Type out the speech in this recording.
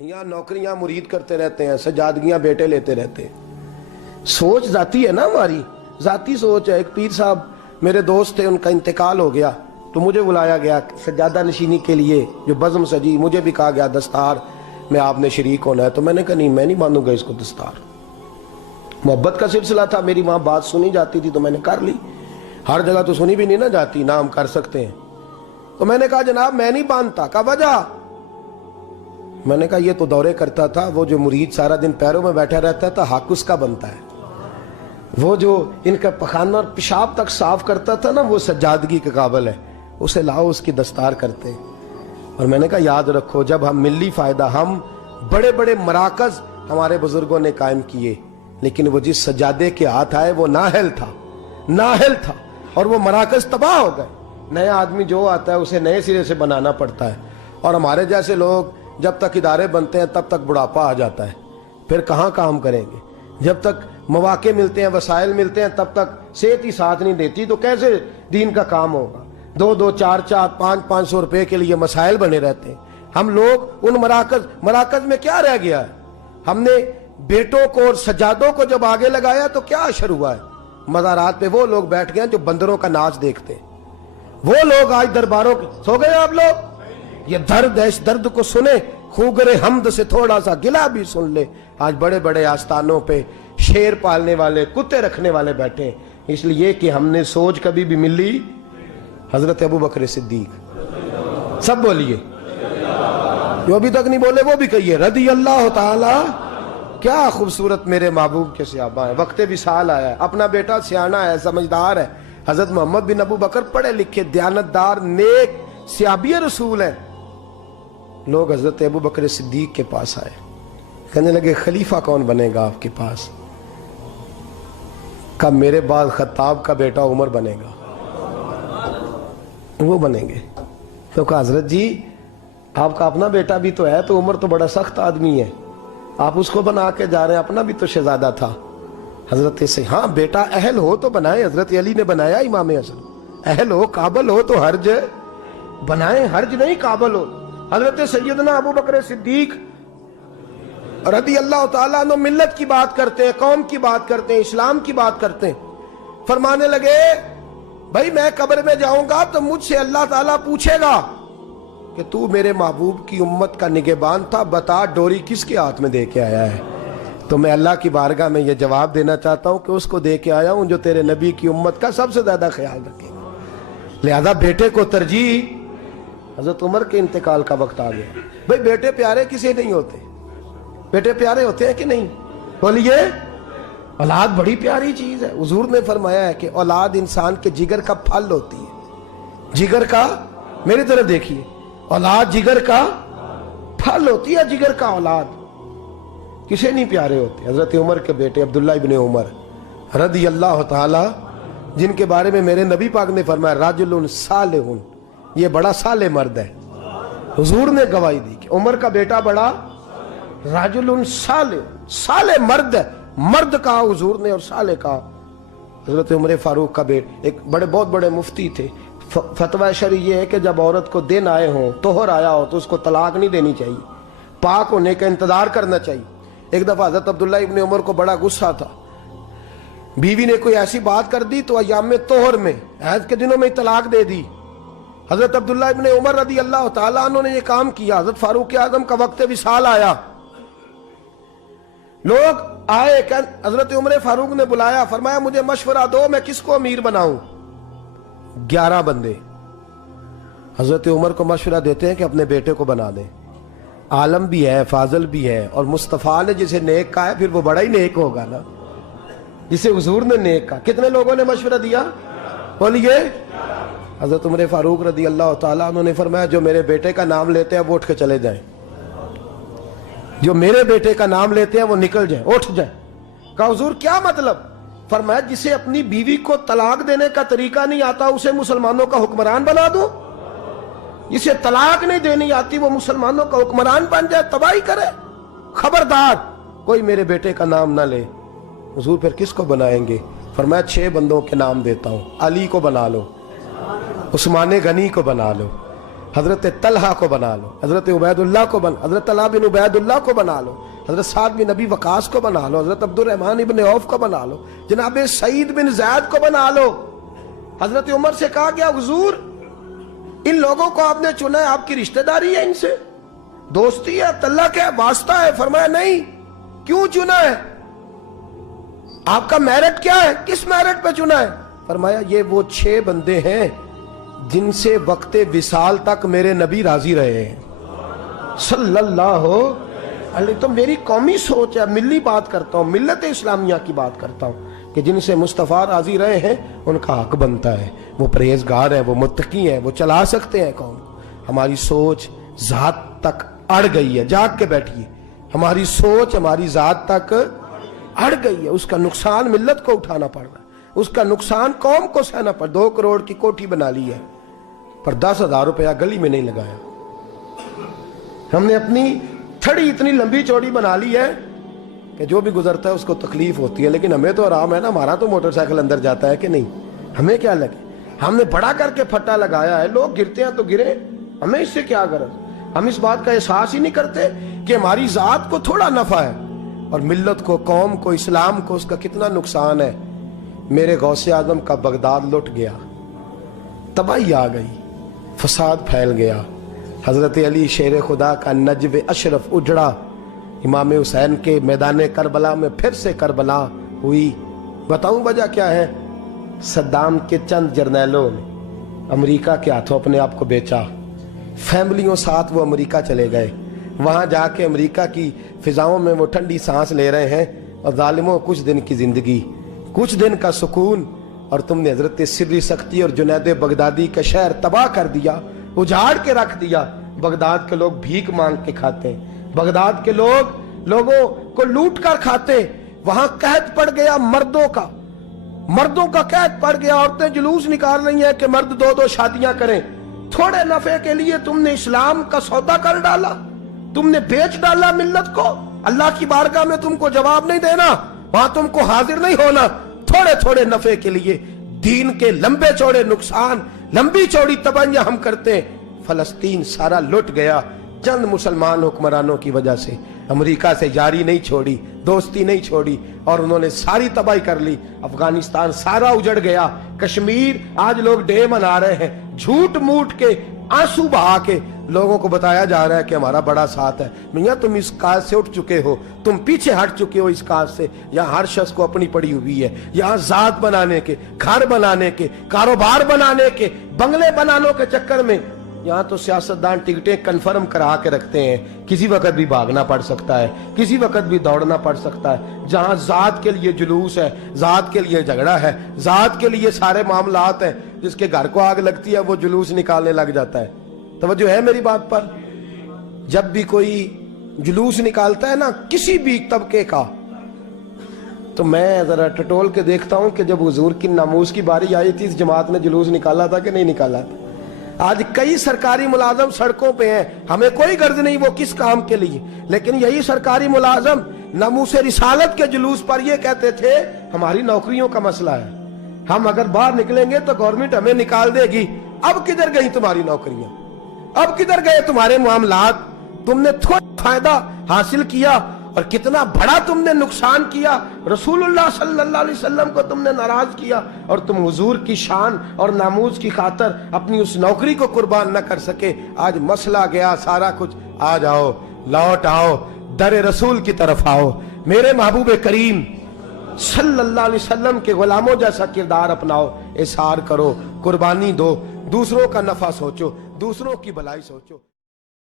यहाँ नौकरियां मुरीद करते रहते हैं, सजादगियां बेटे लेते रहते हैं। सोच जाती है ना, हमारी जाती सोच है। एक पीर साहब मेरे दोस्त थे, उनका इंतकाल हो गया तो मुझे बुलाया गया सजादा नशीनी के लिए, जो बज़म सजी। मुझे भी कहा गया दस्तार में आपने शरीक होना है, तो मैंने कहा नहीं, मैं नहीं बांधूंगा इसको दस्तार। मोहब्बत का सिलसिला था, मेरी वहां बात सुनी जाती थी तो मैंने कर ली। हर जगह तो सुनी भी नहीं ना जाती, ना हम कर सकते हैं। तो मैंने कहा जनाब मैं नहीं बांधता। कहा वजह? मैंने कहा ये तो दौरे करता था, वो जो मुरीद सारा दिन पैरों में बैठा रहता था हक उसका बनता है। वो जो इनका पखाना और पेशाब तक साफ करता था ना, वो सज्जादगी के काबिल है, उसे लाओ उसकी दस्तार करते। और मैंने कहा याद रखो, जब हम मिली फायदा, हम बड़े बड़े मराकज हमारे बुजुर्गों ने कायम किए, लेकिन वो जिस सज्जादे के हाथ आए वो नाहल था, नाहल था, और वो मराकज तबाह हो गए। नया आदमी जो आता है उसे नए सिरे से बनाना पड़ता है। और हमारे जैसे लोग जब तक इदारे बनते हैं तब तक बुढ़ापा आ जाता है, फिर कहाँ काम करेंगे। जब तक मौके मिलते हैं, वसाइल मिलते हैं, तब तक सेहत ही साथ नहीं देती, तो कैसे दीन का काम होगा। 2-2, 4-4, 500 रुपए के लिए मसाइल बने रहते हैं। हम लोग उन मराकज में क्या रह गया है। हमने बेटों को और सज्जादों को जब आगे लगाया तो क्या असर हुआ है। मज़ारात पे वो लोग बैठ गए जो बंदरों का नाच देखते हैं। वो लोग आज दरबारों के सो गए। आप लोग ये दर्द है, इस दर्द को सुने, खूगरे हमद से थोड़ा सा गिला भी सुन ले। आज बड़े बड़े आस्थानों पे शेर पालने वाले, कुत्ते रखने वाले बैठे हैं, इसलिए कि हमने सोच कभी भी मिली हजरत अबू बकर सिद्दीक। सब बोलिए, जो अभी तक नहीं बोले वो भी कहिए रदी अल्लाह ताला। क्या खूबसूरत मेरे महबूब के सहाबा है। वक्त विसाल आया है, अपना बेटा सियाना है, समझदार है। हजरत मोहम्मद बिन अबू बकर पढ़े लिखे, दयानतदार, नेक, सियाबी रसूल है। लोग हजरत अबू बकर सिद्दीक के पास आए, कहने लगे खलीफा कौन बनेगा आपके पास। कब मेरे बाद खत्ताब का बेटा उमर बनेगा, वो बनेंगे। तो कहा हजरत जी आपका अपना बेटा भी तो है, तो उमर तो बड़ा सख्त आदमी है, आप उसको बना के जा रहे हैं, अपना भी तो शहजादा था। हजरत से हाँ बेटा अहल हो तो बनाए। हजरत अली ने बनाया इमाम हसन, अहल हो काबल हो तो हर्ज बनाए, हर्ज नहीं काबल हो। हजरत सैयदना अबू बकर सिद्दीक रदी अल्लाह ताला अन्हु मिल्लत की बात करते हैं, कौम की बात करते हैं, इस्लाम की बात करते हैं। फरमाने लगे भाई मैं कब्र में जाऊंगा तो मुझसे अल्लाह ताला पूछेगा कि तू मेरे महबूब की उम्मत का निगहबान था, बता डोरी किसके हाथ में दे के आया है। तो मैं अल्लाह की बारगाह में यह जवाब देना चाहता हूं कि उसको दे के आया हूं जो तेरे नबी की उम्मत का सबसे ज्यादा ख्याल रखेगा। लिहाजा बेटे को तरजीह। हजरत उमर के इंतकाल का वक्त आ गया। भाई बेटे प्यारे किसे नहीं होते, बेटे प्यारे होते हैं कि नहीं, बोलिए। औलाद बड़ी प्यारी चीज है। हुजूर ने फरमाया है कि औलाद इंसान के जिगर का फल होती है। जिगर का, मेरी तरफ देखिए, औलाद जिगर का फल होती है। जिगर का औलाद किसे नहीं प्यारे होते। हजरत उमर के बेटे अब्दुल्ला इब्ने उमर रदी अल्लाह ताला, जिनके बारे में मेरे नबी पाक ने फरमाया राजुलुन सालिहुन, ये बड़ा साले मर्द है। हुजूर ने गवाही दी कि उमर का बेटा बड़ा राजुलुन साले, साले मर्द है। मर्द कहा हुजूर ने और साले कहा। हजरत उमर फारूक का बेटा एक बहुत बड़े मुफ्ती थे। फतवा शरी ये है कि जब औरत को दिन आए हो, तोहर आया हो, तो उसको तलाक नहीं देनी चाहिए, पाक होने का इंतजार करना चाहिए। एक दफा हजरत अब्दुल्ला इब्ने उमर को बड़ा गुस्सा था, बीवी ने कोई ऐसी बात कर दी तो अय्याम तोहर में, ऐद के दिनों में तलाक दे दी। हजरत अब्दुल्ला इब्ने उमर रदी अल्लाह ताला उन्होंने ये काम किया। हजरत फारूक आजम का वक्त विसाल आया, लोग आए, हजरत उमर फारूक ने बुलाया, फरमाया मुझे मशवरा दो मैं किसको अमीर बनाऊं। 11 बंदे हजरत उमर को मशवरा देते हैं कि अपने बेटे को बना दें। आलम भी है, फाजल भी है, और मुस्तफा ने जिसे नेक कहा है फिर वो बड़ा ही नेक होगा ना, जिसे हुजूर ने नेक कहा। कितने लोगों ने मशवरा दिया, बोलिए। हजरत उमर फारूक रदी अल्लाह ताला उन्होंने फरमाया जो मेरे बेटे का नाम लेते हैं वो उठ के चले जाएं, जो मेरे बेटे का नाम लेते हैं वो निकल जाए, उठ जाए। कहा हुजूर क्या मतलब। फरमाया जिसे अपनी बीवी को तलाक देने का तरीका नहीं आता उसे मुसलमानों का हुक्मरान बना दो, जिसे तलाक नहीं देनी आती वो मुसलमानों का हुक्मरान बन जाए, तबाही करे। खबरदार कोई मेरे बेटे का नाम ना ले। हुजूर फिर किसको बनाएंगे। फरमाया 6 बंदों के नाम देता हूं, अली को बना लो, उस्मान गनी को बना लो, حضرت طلحہ کو بنا لو, حضرت عبیداللہ کو بنا, حضرت طلحہ بن عبیداللہ کو بنا لو, حضرت سعد بن نبی وقاص کو بنا لو, حضرت عبد الرحمن بن عوف کو بنا لو, جناب سعید بن زید کو بنا لو. حضرت عمر سے کہا گیا حضور ان لوگوں کو آپ نے چنا ہے, آپ کی رشتہ داری ہے ان سے, دوستی ہے, اللہ کا واسطہ ہے. فرمایا نہیں, کیوں چنا ہے, آپ کا میرٹ کیا ہے, کس میرٹ پہ چنا ہے؟ فرمایا یہ وہ 6 بندے ہیں جن سے وقت وصال تک میرے نبی راضی رہے ہیں صلی اللہ علیہ. تو میری قومی سوچ ہے, ملی بات کرتا ہوں, ملت اسلامیہ کی بات کرتا ہوں کہ جن سے مصطفیٰ راضی رہے ہیں ان کا حق بنتا ہے, وہ پرہیزگار ہیں, وہ متقی ہیں, وہ چلا سکتے ہیں قوم. ہماری سوچ ذات تک اڑ گئی ہے, جاگ کے بیٹھیے, ہماری سوچ ہماری ذات تک اڑ گئی ہے. اس کا نقصان ملت کو اٹھانا پڑ رہا ہے, اس کا نقصان قوم کو سہنا پڑ. 2 کروڑ کی کوٹھی بنا لی ہے پر 10,000 روپیہ گلی میں نہیں لگایا. ہم نے اپنی تھڑی اتنی لمبی چوڑی بنا لی ہے کہ جو بھی گزرتا ہے اس کو تکلیف ہوتی ہے, لیکن ہمیں تو آرام ہے نا, ہمارا تو موٹر سائیکل اندر جاتا ہے کہ نہیں, ہمیں کیا لگے. ہم نے بڑا کر کے پھٹا لگایا ہے, لوگ گرتے ہیں تو گرے, ہمیں اس سے کیا غرض. ہم اس بات کا احساس ہی نہیں کرتے کہ ہماری ذات کو تھوڑا نفع ہے اور ملت کو, قوم کو, اسلام کو اس کا کتنا نقصان ہے. میرے غوث اعظم کا بغداد لٹ گیا, تباہی آ گئی, فساد پھیل گیا. حضرت علی شیر خدا کا نجف اشرف اجڑا, امام حسین کے میدان کربلا میں پھر سے کربلا ہوئی. بتاؤں وجہ کیا ہے؟ صدام کے چند جرنیلوں نے امریکہ کے ہاتھوں اپنے آپ کو بیچا, فیملیوں ساتھ وہ امریکہ چلے گئے. وہاں جا کے امریکہ کی فضاؤں میں وہ ٹھنڈی سانس لے رہے ہیں, اور ظالموں کچھ دن کی زندگی, کچھ دن کا سکون, اور تم نے حضرت سری سختی اور جنید بغدادی کا شہر تباہ کر دیا, اجاڑ کے رکھ دیا. بغداد کے لوگ بھیک مانگ کے کھاتے, بغداد کے لوگوں کو لوٹ کر کھاتے. وہاں قحط پڑ گیا مردوں کا قحط پڑ گیا. عورتیں جلوس نکال رہی ہیں کہ مرد 2 شادیاں کریں. تھوڑے نفع کے لیے تم نے اسلام کا سودا کر ڈالا, تم نے بیچ ڈالا ملت کو. اللہ کی بارگاہ میں تم کو جواب نہیں دینا, وہاں تم کو حاضر نہیں ہونا. تھوڑے نفع کے لیے دین کے لمبے چوڑے نقصان, لمبی چوڑی تباہیاں ہم کرتے ہیں. فلسطین سارا لٹ گیا چند مسلمان حکمرانوں کی وجہ سے. امریکہ سے یاری نہیں چھوڑی, دوستی نہیں چھوڑی, اور انہوں نے ساری تباہی کر لی. افغانستان سارا اجڑ گیا. کشمیر آج لوگ ڈے منا رہے ہیں, جھوٹ موٹ کے, آنسو بہا کے لوگوں کو بتایا جا رہا ہے کہ ہمارا بڑا ساتھ ہے. میاں تم اس کاج سے اٹھ چکے ہو, تم پیچھے ہٹ چکے ہو اس کاج سے. یہاں ہر شخص کو اپنی پڑی ہوئی ہے. یہاں ذات بنانے کے, گھر بنانے کے, کاروبار بنانے کے, بنگلے بنانے کے چکر میں یہاں تو سیاستدان ٹکٹیں کنفرم کرا کے رکھتے ہیں, کسی وقت بھی بھاگنا پڑ سکتا ہے, کسی وقت بھی دوڑنا پڑ سکتا ہے. جہاں ذات کے لیے جلوس ہے, ذات کے لیے جھگڑا ہے, ذات کے لیے سارے معاملات ہیں, جس کے گھر کو آگ لگتی ہے وہ جلوس نکالنے لگ جاتا ہے. توجہ ہے میری بات پر؟ جب بھی کوئی جلوس نکالتا ہے نا کسی بھی طبقے کا, تو میں ذرا ٹٹول کے دیکھتا ہوں کہ جب حضور کی ناموس کی باری آئی تھی اس جماعت نے جلوس نکالا تھا کہ نہیں نکالا تھا. آج کئی سرکاری ملازم سڑکوں پہ ہیں, ہمیں کوئی غرض نہیں وہ کس کام کے لیے, لیکن یہی سرکاری ملازم ناموس رسالت کے جلوس پر یہ کہتے تھے ہماری نوکریوں کا مسئلہ ہے, ہم اگر باہر نکلیں گے تو گورنمنٹ ہمیں نکال دے گی. اب کدھر گئی تمہاری نوکریاں, اب کدھر گئے تمہارے معاملات؟ تم نے تھوڑا فائدہ حاصل کیا اور کتنا بڑا تم نے نقصان کیا. رسول اللہ صلی اللہ علیہ وسلم کو تم نے ناراض کیا, اور تم حضور کی شان اور ناموس کی خاطر اپنی اس نوکری کو قربان نہ کر سکے. آج مسئلہ گیا سارا کچھ, آ جاؤ, لوٹ آؤ, در رسول کی طرف آؤ. میرے محبوب کریم صلی اللہ علیہ وسلم کے غلاموں جیسا کردار اپناؤ, اظہار کرو, قربانی دو, دوسروں کا نفع سوچو, دوسروں کی بھلائی سوچو.